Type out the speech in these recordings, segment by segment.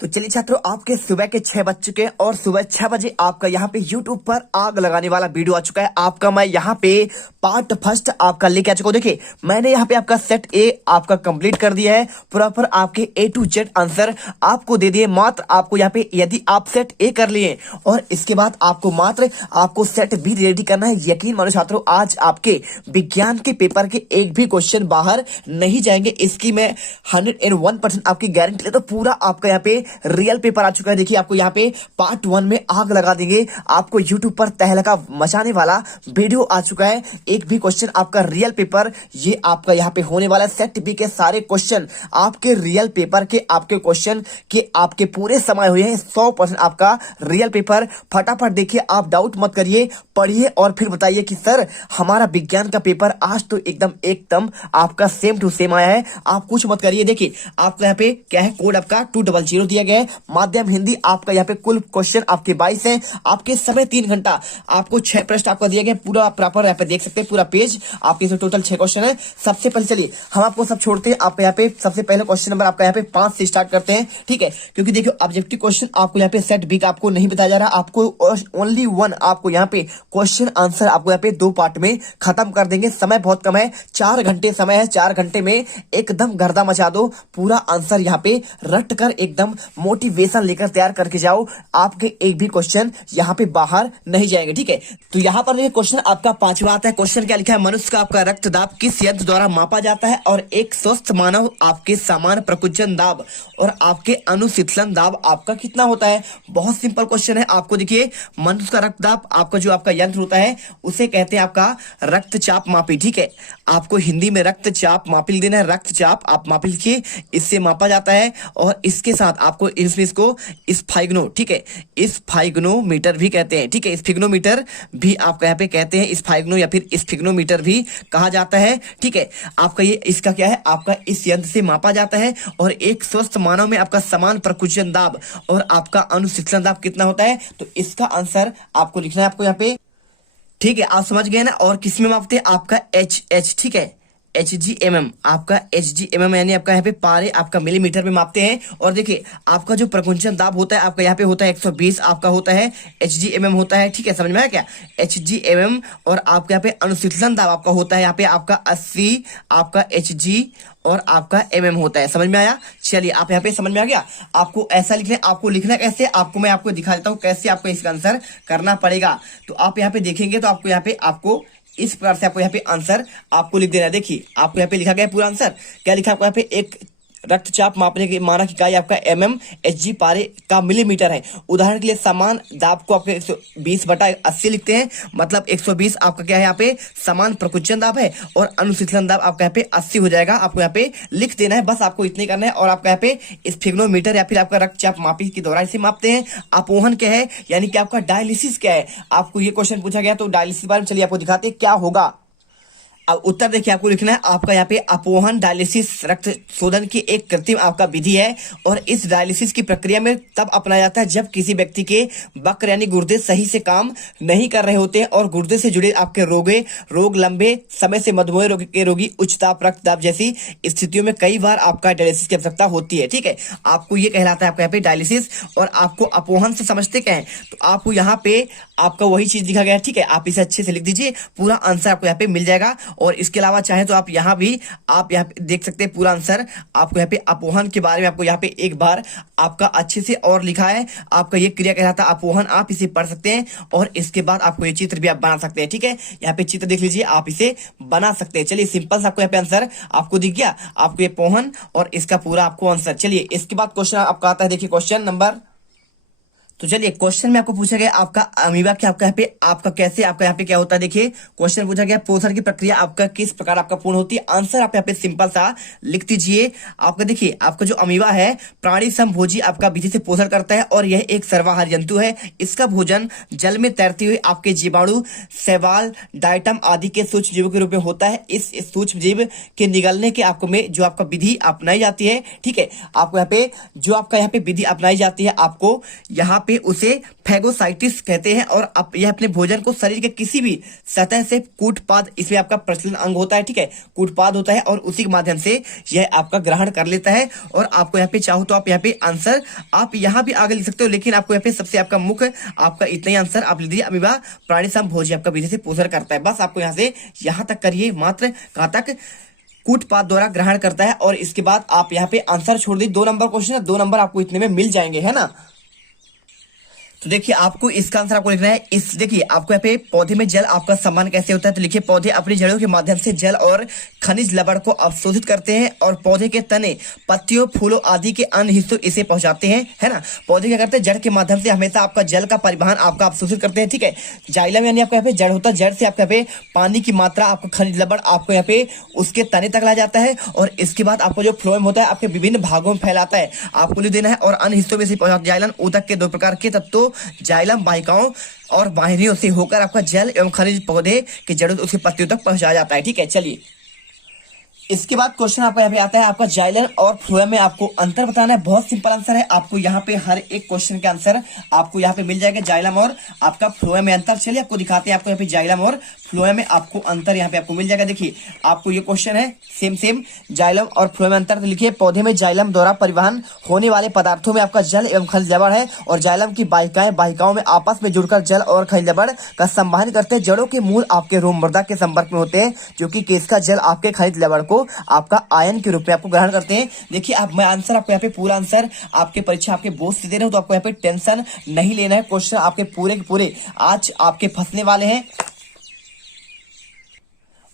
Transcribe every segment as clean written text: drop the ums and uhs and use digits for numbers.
तो चलिए छात्रों, आपके सुबह के 6 बज चुके हैं और सुबह 6 बजे आपका यहाँ पे YouTube पर आग लगाने वाला वीडियो आ चुका है। आपका मैं यहाँ पे पार्ट फर्स्ट आपका लेके आ चुका हूँ। देखिए, मैंने यहाँ पे आपका सेट ए आपका कंप्लीट कर दिया है। प्रॉपर आपके A to Z आंसर आपको दे दिए। मात्र आपको यहाँ पे यदि आप सेट ए कर लिए और इसके बाद आपको मात्र आपको सेट बी रेडी करना है। यकीन मानो छात्रों, आज आपके विज्ञान के पेपर के एक भी क्वेश्चन बाहर नहीं जाएंगे, इसकी मैं 101% आपकी गारंटी लेता हूं। पूरा आपका यहाँ पे रियल पेपर आ चुका है। देखिए, आपको यहाँ पे पार्ट 1 में आग लगा देंगे। आपको यूट्यूब पर तहलका मचाने वाला वीडियो आ चुका है। एक भी क्वेश्चन आपका रियल पेपर ये आपका यहाँ पे होने वाला है। सेट बी के सारे क्वेश्चन आपके रियल पेपर के आपके क्वेश्चन के आपके पूरे समय हुए हैं। 100% आपका रियल पेपर। फटाफट देखिए, आप डाउट मत करिए, पढ़िए और फिर बताइए कि सर हमारा विज्ञान का पेपर आज तो एकदम आपका सेम टू सेम आया है। आप कुछ मत करिए। देखिए, आपको यहाँ पे क्या है, कोड आपका 200 दिया गया है। माध्यम हिंदी आपका यहाँ पे कुल क्वेश्चन आपके 22 हैं। आपके समय 3 घंटा। आपको 6 प्रश्न आपका दिया गया, पूरा प्रॉपर यहाँ पे देख सकते हैं, पूरा पेज आपके इसमें टोटल 6 क्वेश्चन है। सबसे पहले चलिए हम आपको सब छोड़ते हैं। आप यहाँ पे सबसे पहले क्वेश्चन नंबर आपका यहाँ पे 5 से स्टार्ट करते हैं, ठीक है। क्योंकि देखियो, ऑब्जेक्टिव क्वेश्चन आपको यहाँ पे सेट बी का आपको नहीं बताया जा रहा। आपको ओनली वन आपको यहाँ पे क्वेश्चन आंसर आपको यहाँ पे 2 पार्ट में खत्म कर देंगे। समय बहुत कम है, 4 घंटे समय है। 4 घंटे में एकदम गर्दा मचा दो। पूरा आंसर यहाँ पे रट कर एकदम मोटिवेशन लेकर तैयार करके जाओ। आपके एक भी क्वेश्चन यहाँ पे बाहर नहीं जाएंगे, ठीक है। तो यहाँ पर ये क्वेश्चन आपका 5वां आता है। क्वेश्चन क्या लिखा है, मनुष्य का आपका रक्तदाब किस यंत्र द्वारा मापा जाता है और एक स्वस्थ मानव आपके सामान्य प्रकुंचन दाब और आपके अनुशीतलन दाब आपका कितना होता है। बहुत सिंपल क्वेश्चन है। आपको देखिए, मनुष्य का रक्तदाब आपका जो आपका यंत्र होता है उसे कहते हैं आपका रक्तचाप मापी, ठीक है। आपको हिंदी में रक्तचाप मापी लिख देना है। रक्तचाप आप मापी लिखिए, इससे मापा जाता है। और इसके साथ आपको इसको स्फाइग्नो, ठीक है, स्फाइग्नोमीटर भी कहते हैं, ठीक है। स्फिग्नोमीटर भी आपका यहाँ पे कहते हैं, स्फाइग्नो या फिर स्फिग्नोमीटर भी कहा जाता है, ठीक है। आपका ये इसका क्या है, आपका इस यंत्र से मापा जाता है। और एक स्वस्थ मानव में आपका समान प्रकुंचन दाब और आपका अनुशीतलन दाब कितना होता है। तो इसका आंसर आपको लिखना है आपको यहाँ पे, ठीक है। आप समझ गए ना। और किस में मापते हैं, आपका एच, ठीक है, Hgmm, आपका Hgmm यानी आपका यहाँ पे पारे आपका मिलीमीटर में मापते हैं। और देखिए, आपका जो प्रकुंचन दाब होता है आपका यहाँ पे होता है 120 आपका होता है, Hgmm होता है, ठीक है। समझ में आया क्या, Hgmm। और आपका यहाँ पे अनुशीतलन दाब आपका होता है यहाँ पे आपका 80 आपका Hg और आपका mm होता है। समझ में आया। चलिए, आप यहाँ पे समझ में आ गया। आपको ऐसा लिखना है। आपको लिखना कैसे, आपको मैं आपको दिखा देता हूँ कैसे आपको इसका आंसर करना पड़ेगा। तो आप यहाँ पे देखेंगे तो आपको यहाँ पे आपको इस प्रकार से आपको यहाँ पे आंसर आपको लिख देना है। देखिए, आपको यहाँ पे लिखा गया पूरा आंसर। क्या लिखा आपको यहाँ पे, एक रक्तचाप मापने की मानक इकाई आपका mm Hg पारे का मिलीमीटर है। उदाहरण के लिए समान दाब को आपके 120/80 लिखते हैं। मतलब 120 आपका क्या है यहाँ पे समान प्रकुंचन दाब है और अनुशीतलन दाब आपका यहाँ पे 80 हो जाएगा। आपको यहाँ पे लिख देना है, बस आपको इतने करना है। और आपका यहाँ पे स्फिग्नोमीटर या फिर आपका रक्तचाप मापी के द्वारा इसे मापते हैं। अपोहन क्या है, यानी कि आपका डायलिसिस क्या है। आपको ये क्वेश्चन पूछा गया, तो डायलिसिस बारे में चलिए आपको दिखाते हैं क्या होगा। अब उत्तर देखिए, आपको लिखना है आपका यहाँ पे अपोहन डायलिसिस रक्त शोधन की एक कृत्रिम आपका विधि है। और इस डायलिसिस की प्रक्रिया में तब अपनाया जाता है जब किसी व्यक्ति के वक्र यानी गुर्दे सही से काम नहीं कर रहे होते हैं और गुर्दे से जुड़े आपके रोग लंबे समय से मधुमेह रोग के रोगी, उच्च ताप रक्तदाब जैसी स्थितियों में कई बार आपका डायलिसिस की आवश्यकता होती है, ठीक है। आपको ये कहलाता है आपका यहाँ पे डायलिसिस। और आपको अपोहन से समझते क्या है, तो आपको यहाँ पे आपका वही चीज दिखा गया है, ठीक है। आप इसे अच्छे से लिख दीजिए, पूरा आंसर आपको यहाँ पे मिल जाएगा। और इसके अलावा चाहे तो आप यहाँ पे देख सकते हैं पूरा आंसर। आपको यहाँ पे अपोहन के बारे में आपको यहाँ पे एक बार आपका अच्छे से और लिखा है। आपका ये क्रिया कहलाता है अपोहन। आप इसे पढ़ सकते हैं और इसके बाद आपको ये चित्र भी आप बना सकते हैं, ठीक है। यहाँ पे चित्र देख लीजिए, आप इसे बना सकते हैं। चलिए, सिंपल सा आपको यहाँ पे आंसर आपको दिख गया, आपको ये पोहन और इसका पूरा आपको आंसर। चलिए, इसके बाद क्वेश्चन आपका आता है, देखिए क्वेश्चन नंबर। तो चलिए, क्वेश्चन में आपको पूछा गया आपका अमीबा क्या आपका यहाँ पे आपका कैसे आपका यहाँ पे क्या होता है। देखिए, क्वेश्चन पूछा गया पोषण की प्रक्रिया आपका किस प्रकार आपका पूर्ण होती है। आंसर आप यहाँ पे सिंपल सा लिख दीजिए। आपका देखिए, आपका जो अमीबा है प्राणी समभोजी आपका विधि से पोषण करता है और यह एक सर्वाहारी जंतु है। इसका भोजन जल में तैरते हुए आपके जीवाणु, शैवाल, डायटम आदि के सूक्ष्म जीवों के रूप में होता है। इस सूक्ष्म जीव के निगलने के आपको में जो आपका विधि अपनाई जाती है, ठीक है। आपको यहाँ पे जो आपका यहाँ पे विधि अपनाई जाती है, आपको यहाँ पे पे उसे फैगोसाइटिस कहते हैं। और यह अपने भोजन को शरीर के किसी भी सतह से कूटपाद, इसमें आपका प्रचलन अंग होता है, ठीक है, कूटपाद होता है और उसी के माध्यम से यह आपका ग्रहण कर लेता है। और आपको यहाँ पे चाहो तो आप यहाँ पे आंसर आप यहाँ भी आगे लिख सकते हो, लेकिन आपको यहाँ पे सबसे आपका मुख्य आपका इतना ही आंसर आप लिख दीजिए, अमीबा प्राणी संभोजी आपका विधि से पोषण करता है। बस आपको यहाँ से यहाँ तक करिए, मात्र कहाँ तक, कूटपाद द्वारा ग्रहण करता है। और इसके बाद आप यहाँ पे आंसर छोड़ दीजिए, 2 नंबर क्वेश्चन है, 2 नंबर आपको इतने में मिल जाएंगे, है ना। तो देखिए आपको इसका आंसर आपको लिखना है। इस देखिए आपको यहाँ पे पौधे में जल आपका सम्मान कैसे होता है, तो लिखिए पौधे अपनी जड़ों के माध्यम से जल और खनिज लवण को अवशोषित करते हैं और पौधे के तने, पत्तियों, फूलों आदि के अन्य हिस्सों इसे पहुंचाते हैं, है ना। पौधे क्या करते हैं, जड़ के माध्यम से हमेशा आपका जल का परिवहन आपका अवशोषित करते हैं, ठीक है। जाइलम यानी आपको यहाँ पे जड़ होता है, जड़ से आपके यहाँ पे पानी की मात्रा, आपका खनिज लवण आपको यहाँ पे उसके तने तक ला जाता है। और इसके बाद आपको जो फ्लोएम होता है आपके विभिन्न भागों में फैलाता है, आपको लिख देना है। और अन्य हिस्सों में से पहुंचाता। जाइलम ऊतक के 2 प्रकार के तत्वों जाइलम वाहिकाओं और वाहिनियों से होकर आपका जल एवं खनिज पौधे की जड़ों उसकी पत्तियों तक पहुंचाया जाता है, ठीक है। चलिए इसके बाद क्वेश्चन आपका यहाँ पे आता है, आपका जाइलम और फ्लोएम में आपको अंतर बताना है। बहुत सिंपल आंसर है, आपको यहाँ पे हर एक क्वेश्चन के आंसर आपको यहाँ पे मिल जाएगा, जाइलम और आपका फ्लोएम में अंतर। चलिए आपको दिखाते हैं, आपको यहाँ पे जाइलम और फ्लोएम में आपको अंतर यहाँ पे आपको मिल जाएगा। देखिए आपको ये क्वेश्चन है, सेम जाइलम और फ्लोएम में अंतर। तो लिखिए पौधे में जाइलम द्वारा परिवहन होने वाले पदार्थों में आपका जल एवं खनिज लवण है और जाइलम की वाहिकाओं में आपस में जुड़कर जल और खनिज लवण का संवहन करते हैं। जड़ों के मूल आपके रोम मृदा के संपर्क में होते हैं, जो कि केस का जल आपके खनिज लवण को आपका आयन के रूप में आपको ग्रहण करते हैं। देखिए अब मैं आंसर आपको यहाँ पे पूरा आंसर आपके परीक्षा आपके बोर्ड से दे रहा हूं, तो आपको यहाँ पे टेंशन नहीं लेना है। क्वेश्चन आपके पूरे के पूरे आज आपके फंसने वाले हैं।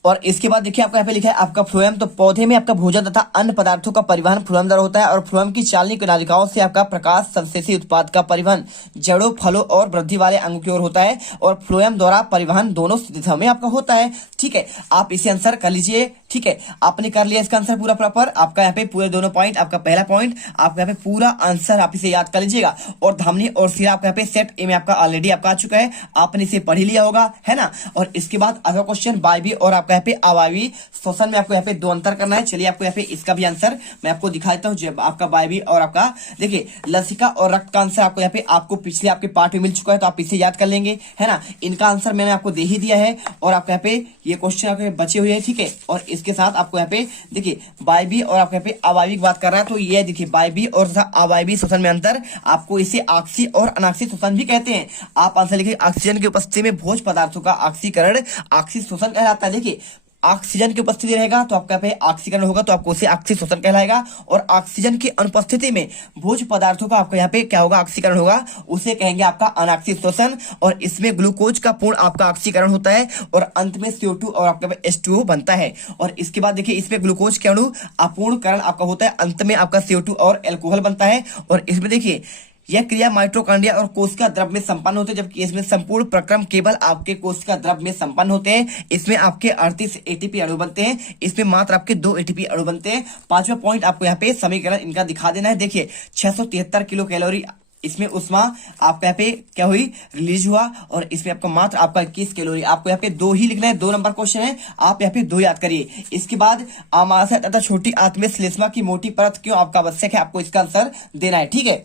और इसके बाद देखिए आपका यहाँ पे लिखा है आपका फ्लोएम, तो पौधे में आपका भोजन तथा अन्य पदार्थों का परिवहन फ्लोएम द्वारा होता है। और फ्लोएम की चालनी नालिकाओं से आपका प्रकाश संश्लेषी उत्पाद का परिवहन जड़ों, फलों और वृद्धि वाले अंगों की ओर होता है। और फ्लोएम द्वारा परिवहन दोनों दिशाओं में आपका होता है, ठीक है। आप इसे आंसर कर लीजिए, ठीक है। आपने कर लिया इसका आंसर पूरा प्रॉपर। आपका यहाँ पे पूरे दोनों पॉइंट, आपका पहला पॉइंट आपका यहाँ पे पूरा आंसर आप इसे याद कर लीजिएगा। और धमनी और सिरा आपका यहाँ पे सेट ए में आपका ऑलरेडी आपका आ चुका है, आपने इसे पढ़ ही लिया होगा, है ना। और इसके बाद अगला क्वेश्चन वायवी और आपका यहाँ पे अवायवी श्वसन में आपको यहाँ पे 2 अंतर करना है। चलिए आपको यहाँ पे इसका भी आंसर मैं आपको दिखा देता हूँ। जब आपका वायवी और आपका देखिए लसिका और रक्त का आंसर आपको यहाँ पे आपको पिछले आपके पार्ट में मिल चुका है, तो आप इसे याद कर लेंगे, है ना। इनका आंसर मैंने आपको दे ही दिया है। और आपको यहाँ पे ये क्वेश्चन आपके बचे हुए हैं, ठीक है। और इसके साथ आपको यहाँ पे देखिए वायवी और आपको यहाँ पे अवायवी की बात कर रहा है, तो ये देखिए वायवी और अवायवी श्वसन में अंतर, आपको इसे ऑक्सी और अनाक्सी श्वसन भी कहते हैं। आप आंसर लिखिए ऑक्सीजन की उपस्थिति में भोज्य पदार्थों का ऑक्सीकरण ऑक्सी श्वसन कहलाता है। देखिए ऑक्सीजन की उपस्थिति रहेगा तो आपका पे ऑक्सीकरण होगा, तो आपको उसे ऑक्सी श्वसन कहलाएगा। और ऑक्सीजन की अनुपस्थिति में भोज्य पदार्थों का आपका यहाँ पे क्या होगा, ऑक्सीकरण होगा, उसे कहेंगे आपका अनाक्सी श्वसन। और इसमें ग्लूकोज का पूर्ण आपका ऑक्सीकरण होता है और अंत में CO2 और आपका H2O बनता है। और इसके बाद देखिए इसमें ग्लूकोज के अणु अपूर्णकरण आपका होता है, अंत में आपका CO2 और एल्कोहल बनता है। और इसमें देखिए यह क्रिया माइटोकॉन्ड्रिया और कोशिका द्रव में संपन्न होते हैं, जबकि इसमें संपूर्ण प्रक्रम केवल आपके कोशिका द्रव में संपन्न होते हैं। इसमें आपके 38 ATP अणु बनते हैं, इसमें मात्र आपके 2 ATP अणु बनते हैं। 5वां पॉइंट आपको यहाँ पे समीकरण इनका दिखा देना है। देखिए 673 किलो कैलोरी इसमें उष्मा आपका यहाँ पे क्या हुई, रिलीज हुआ। और इसमें आपका मात्र आपका 21 कैलोरी, आपको यहाँ पे 2 ही लिखना है, 2 नंबर क्वेश्चन है, आप यहाँ पे 2 याद करिए। इसके बाद आमाशय तथा छोटी आंत में श्लेष्मा की मोटी परत क्यों आपका आवश्यक है, आपको इसका आंसर देना है, ठीक है।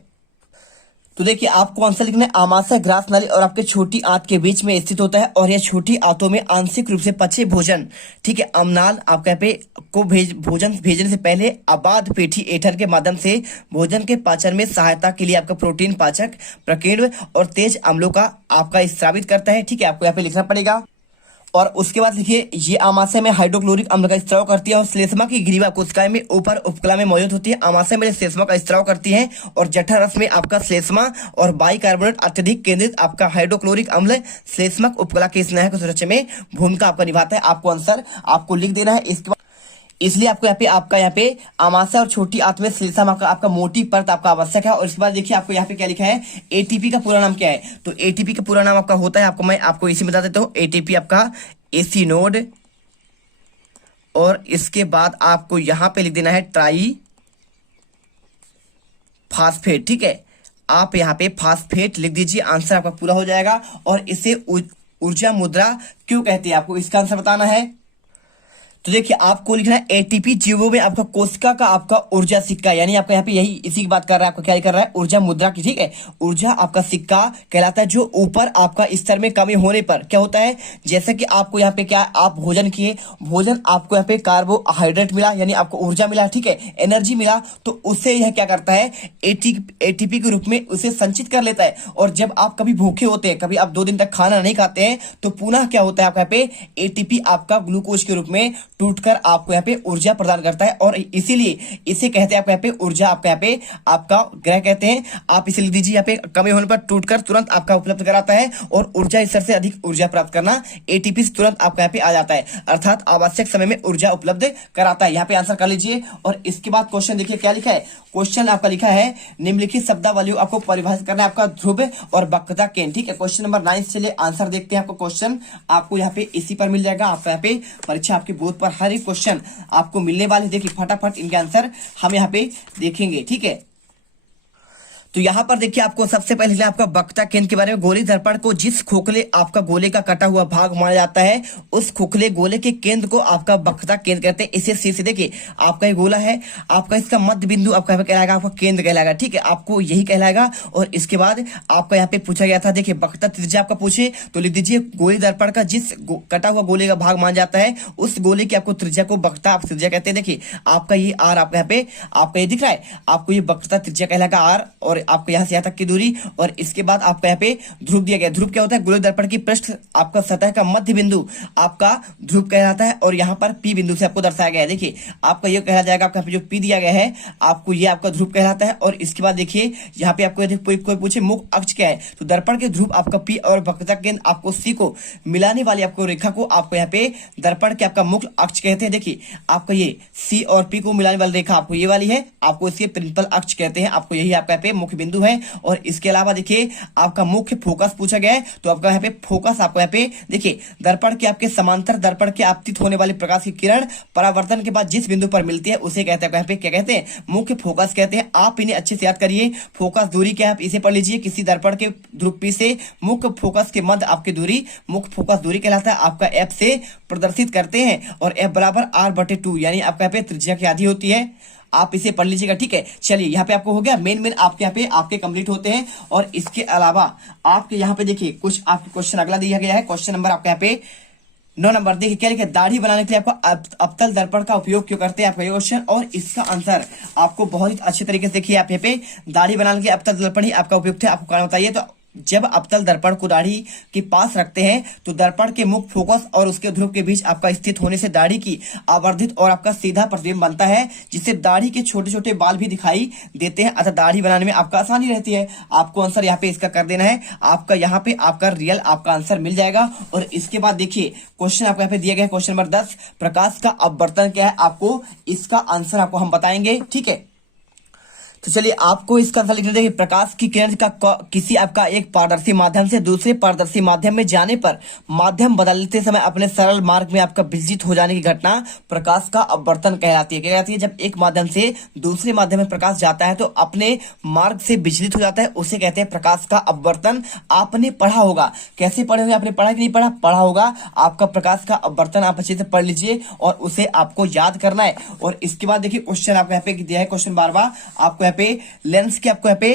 तो देखिए आपको आंसर लिखना है, आमाशय ग्रास नली और आपके छोटी आंत के बीच में स्थित होता है और यह छोटी आंतों में आंशिक रूप से पचे भोजन, ठीक है, अम्नाल आपका यहाँ पे को भोजन भेजने से पहले अबाध पेठी एठर के माध्यम से भोजन के पाचन में सहायता के लिए आपका प्रोटीन पाचक प्रकीर्ण और तेज अम्लों का आपका स्रावित करता है, ठीक है। आपको यहाँ पे लिखना पड़ेगा। और उसके बाद लिखिए ये आमाशय में हाइड्रोक्लोरिक अम्ल का स्त्राव करती है और श्लेष्मा की ग्रीवा कोशिकाएं में ऊपर उपकला में मौजूद होती है। आमाशय में श्लेष्मा का स्त्राव करती है और जठर रस में आपका श्लेष्मा और बाइकार्बोनेट अत्यधिक केंद्रित आपका हाइड्रोक्लोरिक अम्ल श्लेष्मक उपकला के स्नेह की सुरक्षा में भूमिका आपका निभाता है। आपको आंसर आपको लिख देना है। इसके बाद इसलिए आपको यहाँ पे आमाशय और छोटी आंत में श्लेष्मा का आपका मोटी परत आपका आवश्यक है। और इसके बाद देखिए आपको यहाँ पे क्या लिखा है, एटीपी का पूरा नाम क्या है, तो एटीपी का पूरा नाम आपका होता है, आपको मैं आपको इसी बता देता हूँ, एटीपी आपका एसी नोड। और इसके बाद आपको यहाँ पे लिख देना है ट्राई फास्फेट, ठीक है। आप यहाँ पे फास्फेट लिख दीजिए, आंसर आपका पूरा हो जाएगा। और इसे ऊर्जा मुद्रा क्यों कहते हैं, आपको इसका आंसर बताना है। तो देखिए आपको लिखना है एटीपी जीवो में आपका कोशिका का आपका ऊर्जा सिक्का, यानी आपका यहाँ पे यही इसी की बात कर रहा है, आपका क्या कर रहा है, ऊर्जा मुद्रा की, ठीक है। ऊर्जा आपका सिक्का कहलाता है जो ऊपर आपका स्तर में कमी होने पर क्या होता है, जैसे कि आपको यहाँ पे क्या आप भोजन किए, भोजन आपको यहाँ पे कार्बोहाइड्रेट मिला यानी आपको ऊर्जा मिला, ठीक है, एनर्जी मिला, तो उससे यह क्या करता है एटीपी के रूप में उसे संचित कर लेता है। और जब आप कभी भूखे होते हैं, कभी आप 2 दिन तक खाना नहीं खाते हैं, तो पुनः क्या होता है आपका यहाँ पे एटीपी आपका ग्लूकोज के रूप में टूटकर आपको यहाँ पे ऊर्जा प्रदान करता है। और इसीलिए इसे कहते हैं आपको यहाँ पे ऊर्जा, आपका यहाँ पे आपका ग्रह कहते हैं। आप इसे लिख दीजिए, यहाँ पे कमी होने पर टूटकर तुरंत आपका उपलब्ध कराता है, और ऊर्जा स्तर से अधिक ऊर्जा प्राप्त करना एटीपी से तुरंत आपका यहाँ पे आ जाता है, अर्थात आवश्यक समय में ऊर्जा उपलब्ध कराता है। यहाँ पे आंसर कर लीजिए। और इसके बाद क्वेश्चन देखिए क्या लिखा है, क्वेश्चन आपका लिखा है निम्नलिखित शब्दावलियों आपको परिभाषित करना है, आपका ध्रुव और वक्रता केंद्र, ठीक है। क्वेश्चन नंबर 9 से ले आंसर देखते हैं। आपको क्वेश्चन आपको यहाँ पे इसी पर मिल जाएगा, आपका यहाँ पे परीक्षा आपके बोर्ड पर हर एक क्वेश्चन आपको मिलने वाले। देखिए फटाफट इनके आंसर हम यहाँ पे देखेंगे, ठीक है। तो यहाँ पर देखिए आपको सबसे पहले आपका वक्रता केंद्र के बारे में, गोली दर्पण को जिस खोखले आपका गोले का कटा हुआ भाग माना जाता है, उस खोखले गोले के केंद्र को आपका वक्रता केंद्र कहते हैं। इसे सी से देखिए आपका ये गोला है, आपका इसका मध्य बिंदु आपका कहलाएगा, आपका केंद्र कहलाएगा, ठीक है, आपको यही कहलाएगा। और इसके बाद आपका यहाँ पे पूछा गया था, देखिए वक्रता त्रिज्या आपका पूछे तो लिख दीजिए गोली दर्पण का जिस कटा हुआ गोले का भाग माना जाता है, उस गोले की आपको त्रिज्या को वक्रता त्रिज्या कहते हैं। देखिए आपका ये आर आपका यहाँ पे आपका ये दिख रहा है, आपको ये वक्रता त्रिज्या कहलाएगा आर, और आपको यहां से यहां तक की दूरी। और इसके बाद आपका यहाँ पे ध्रुव दिया गया। ध्रुव क्या होता है, गोलीय दर्पण की पृष्ठ आपका सतह का मध्य बिंदु आपका ध्रुव कहलाता है, और यहाँ पर पी बिंदु से आपको दर्शाया गया है। देखिए आपका ये कहला जाएगा, आपका जो पी दिया गया है आपको ये आपका ध्रुव कहलाता है। और इसके बाद देखिए यहाँ पे आपको यदि कोई पूछे मुख्य अक्ष क्या है, तो दर्पण के ध्रुव आपका पी और वक्रता केंद्र आपको सी को मिलाने वाली आपको रेखा को आपको यहाँ पे दर्पण के आपका मुख्य अक्ष कहते हैं। देखिए आपका ये सी और पी को मिलाने वाली रेखा आपको ये वाली है, आपको इसके प्रिंसिपल अक्ष कहते हैं। आपको यही आपका यहाँ पे मुख्य बिंदु है। और इसके अलावा देखिए आपका मुख्य फोकस पूछा गया है, तो आपका यहाँ पे फोकस आपको यहाँ पे देखिए दर्पण के आपके समांतर दर्पण के आपतित होने वाली प्रकाश की किरण परावर्तन के बाद जिस बिंदु पर मिलती है उसे कहते हैं यहाँ पे क्या कहते हैं, मुख्य फोकस कहते हैं। आप इन्हें अच्छे से याद करिए। फोकस दूरी क्या है, आप इसे पढ़ लीजिए, किसी दर्पण के ध्रुव पी से मुख्य फोकस के मध्य आपकी दूरी मुख्य फोकस दूरी कहलाता है। आपका एफ से प्रदर्शित करते हैं, और एफ बराबर r/2 यानी आपका यहाँ पे त्रिज्या की आधी होती है। आप इसे पढ़ लीजिएगा, ठीक है। चलिए यहाँ पे आपको हो गया, मेन आपके यहाँ पे आपके कंप्लीट होते हैं। और इसके अलावा आपके यहाँ पे देखिए कुछ आपके क्वेश्चन अगला दिया गया है, क्वेश्चन नंबर आपके यहाँ पे 9 नंबर। देखिए क्या लिखा, दाढ़ी बनाने के लिए आपको अवतल दर्पण का उपयोग क्यों करते हैं, आपका क्वेश्चन। और इसका आंसर आपको बहुत ही अच्छे तरीके से देखिए, आप यहाँ पे दाढ़ी बनाने के अवतल दर्पण ही आपका उपयोग थे, आपको कारण बताइए। तो जब अवतल दर्पण को दाढ़ी के पास रखते हैं तो दर्पण के मुख्य फोकस और उसके ध्रुव के बीच आपका स्थित होने से दाढ़ी की आवर्धित और आपका सीधा प्रतिबिंब बनता है, जिससे दाढ़ी के छोटे छोटे बाल भी दिखाई देते हैं, अतः दाढ़ी बनाने में आपका आसानी रहती है। आपको आंसर यहाँ पे इसका कर देना है, आपका यहाँ पे आपका रियल आपका आंसर मिल जाएगा। और इसके बाद देखिए क्वेश्चन आपको यहाँ पे दिया गया है, क्वेश्चन नंबर 10, प्रकाश का अपवर्तन क्या है, आपको इसका आंसर आपको हम बताएंगे, ठीक है। तो चलिए आपको इसका आंसर लिखना है, प्रकाश की किरण का किसी आपका एक पारदर्शी माध्यम से दूसरे पारदर्शी माध्यम में जाने पर माध्यम बदलते समय अपने सरल मार्ग में आपका विचलित हो जाने की घटना प्रकाश का अपवर्तन कहलाती है। क्या कहलाती है, जब एक माध्यम से दूसरे माध्यम में प्रकाश जाता है तो अपने मार्ग से विचलित हो जाता है, उसे कहते हैं प्रकाश का अपवर्तन। आपने पढ़ा होगा, कैसे पढ़े होंगे, आपने पढ़ा कि नहीं पढ़ा, पढ़ा होगा। आपका प्रकाश का अपवर्तन आप अच्छे से पढ़ लीजिए और उसे आपको याद करना है। और इसके बाद देखिए क्वेश्चन आपको यहाँ पे दिया है, क्वेश्चन 12 आपको यहाँ पे लेंस के आपको यहाँ पे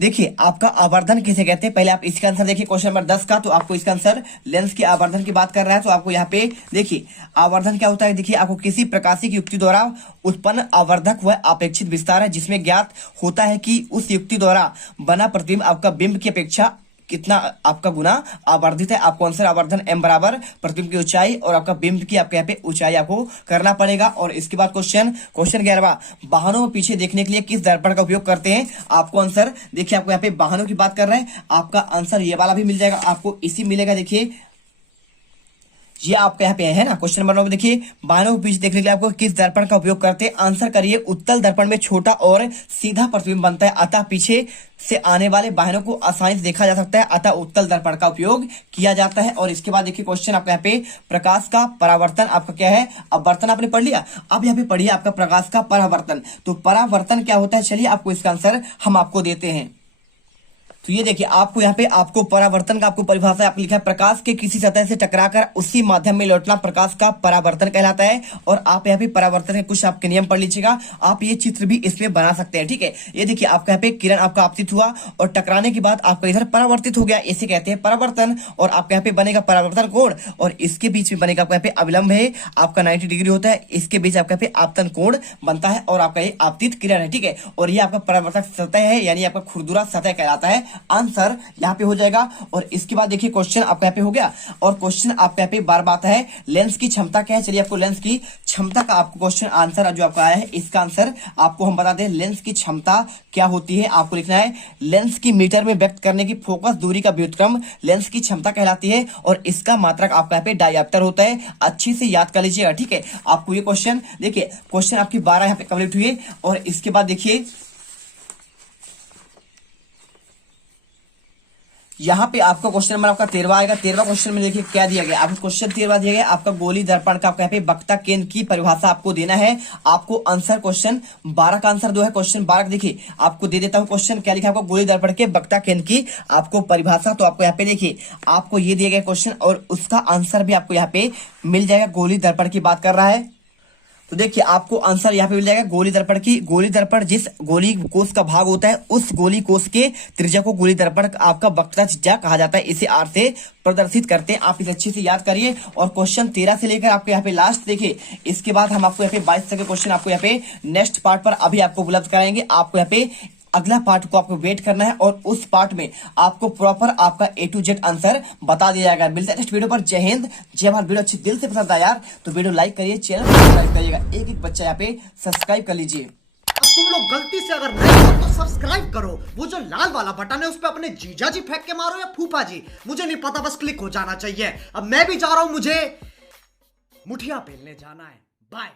देखिए आपका आवर्धन किसे कहते हैं, पहले आप इसका आंसर देखिए क्वेश्चन नंबर 10 का। तो आपको इसका आंसर लेंस के आवर्धन की बात कर रहा है, तो आपको यहाँ पे देखिए आवर्धन क्या होता है। देखिए आपको किसी प्रकाशिक युक्ति द्वारा उत्पन्न आवर्धक वह अपेक्षित विस्तार है जिसमें ज्ञात होता है कि उस युक्ति द्वारा बना प्रतिबिंब आपका बिंब की अपेक्षा कितना आपका गुना आवर्धित है। आपको आंसर आवर्धन m बराबर प्रतिबिंब की ऊंचाई और आपका बिंब की आपके यहाँ पे ऊंचाई आपको करना पड़ेगा। और इसके बाद क्वेश्चन 11वां, वाहनों में पीछे देखने के लिए किस दर्पण का उपयोग करते हैं। आपको आंसर देखिए, आपको यहाँ पे वाहनों की बात कर रहे हैं, आपका आंसर ये वाला भी मिल जाएगा, आपको इसी मिलेगा। देखिए ये आपके यहाँ पे है ना, क्वेश्चन नंबर 9 देखिए वाहनों को पीछे देखने के लिए आपको किस दर्पण का उपयोग करते हैं। आंसर करिए, उत्तल दर्पण में छोटा और सीधा प्रतिबिंब बनता है, अतः पीछे से आने वाले वाहनों को आसानी से देखा जा सकता है, अतः उत्तल दर्पण का उपयोग किया जाता है। और इसके बाद देखिए क्वेश्चन आपका यहाँ पे प्रकाश का परावर्तन आपका क्या है, अपवर्तन आपने पढ़ लिया। अब यहाँ पे पढ़िए आपका प्रकाश का परावर्तन। तो परावर्तन क्या होता है, चलिए आपको इसका आंसर हम आपको देते हैं। तो ये देखिए आपको यहाँ पे आपको परावर्तन का आपको परिभाषा आपको लिखा है, प्रकाश के किसी सतह से टकराकर उसी माध्यम में लौटना प्रकाश का परावर्तन कहलाता है। और आप यहाँ पे परावर्तन के कुछ आपके नियम पढ़ लीजिएगा, आप ये चित्र भी इसमें बना सकते हैं। ठीक है, ये देखिए आपका यहाँ पे किरण आपका आपतित हुआ और टकराने के बाद आपका इधर परावर्तित हो गया, इसे कहते हैं परावर्तन। और आपके यहाँ पे बनेगा परावर्तन कोण और इसके बीच में बनेगा आपका यहाँ पे अविलंब है, आपका 90 डिग्री होता है, इसके बीच आपका यहाँ पे आपतन कोण बनता है और आपका ये आपतित किरण है। ठीक है, और ये आपका परावर्तक सतह है, यानी आपका खुरदुरा सतह कहलाता है। आंसर यहाँ पे हो जाएगा। और इसके बाद देखिए क्वेश्चन आपका यहाँ पे हो गया और क्वेश्चन आपका यहाँ पे बार बात है लेंस की क्षमता क्या है। चलिए आपको लेंस की क्षमता का आपको क्वेश्चन आंसर जो आपका आया है, इसका आंसर आपको हम बता दें, लेंस की क्षमता क्या होती है। आपको लिखना है लेंस की मीटर में व्यक्त करने की फोकस दूरी का व्युत्क्रम लेंस की क्षमता कहलाती है और इसका मात्रक आपका यहाँ पे डायऑप्टर होता है। अच्छी से याद कर लीजिएगा। ठीक है, आपको ये क्वेश्चन देखिए, क्वेश्चन आपकी 12 यहाँ पे कंप्लीट हुई और इसके बाद देखिए यहाँ पे आपका क्वेश्चन नंबर आपका 13 आएगा। 13 क्वेश्चन में देखिए क्या दिया गया, आपको क्वेश्चन 13 दिया गया, आपका गोली दर्पण का आपका यहाँ पे वक्ता केंद्र की परिभाषा आपको देना है। आपको आंसर क्वेश्चन 12 का आंसर दो है। क्वेश्चन 12 देखिए आपको दे देता हूँ, क्वेश्चन क्या लिखा है, आपको गोली दर्पण के वक्ता केंद्र की आपको परिभाषा। तो आपको यहाँ पे देखिए आपको ये दिया गया क्वेश्चन और उसका आंसर भी आपको यहाँ पे मिल जाएगा। गोली दर्पण की बात कर रहा है, तो देखिए आपको आंसर यहाँ पे मिल जाएगा गोली दर्पण की। गोली दर्पण जिस गोली कोष का भाग होता है उस गोली कोष के त्रिज्या को गोली दर्पण आपका वक्रता त्रिज्या कहा जाता है, इसे आर से प्रदर्शित करते हैं। आप इसे अच्छे से याद करिए। और क्वेश्चन 13 से लेकर आपको यहाँ पे लास्ट देखिए, इसके बाद हम आपको यहाँ पे 22 तक के क्वेश्चन आपको यहाँ पे नेक्स्ट पार्ट पर अभी आपको उपलब्ध कराएंगे। आपको यहाँ पे अगला पार्ट को आपको वेट करना है और उस पार्ट में आपको प्रॉपर आपका A to Z आंसर बता दिया जाएगा। मिलते हैं नेक्स्ट वीडियो पर। जय हिंद, जय भारत। वीडियो अच्छी दिल से पसंद आया यार तो वीडियो लाइक करिए, चैनल को सब्सक्राइब करिएगा। एक एक बच्चा यहाँ पे सब्सक्राइब कर लीजिए। अब तुम लोग गलती से अगर नहीं हो तो सब्सक्राइब करो, वो जो लाल वाला बटन है उस पर अपने जीजा जी फेंक के मारो या फूफा जी, मुझे नहीं पता, बस क्लिक हो जाना चाहिए। अब मैं भी जा रहा हूं, मुझे मुठिया पेलने जाना है। बाय।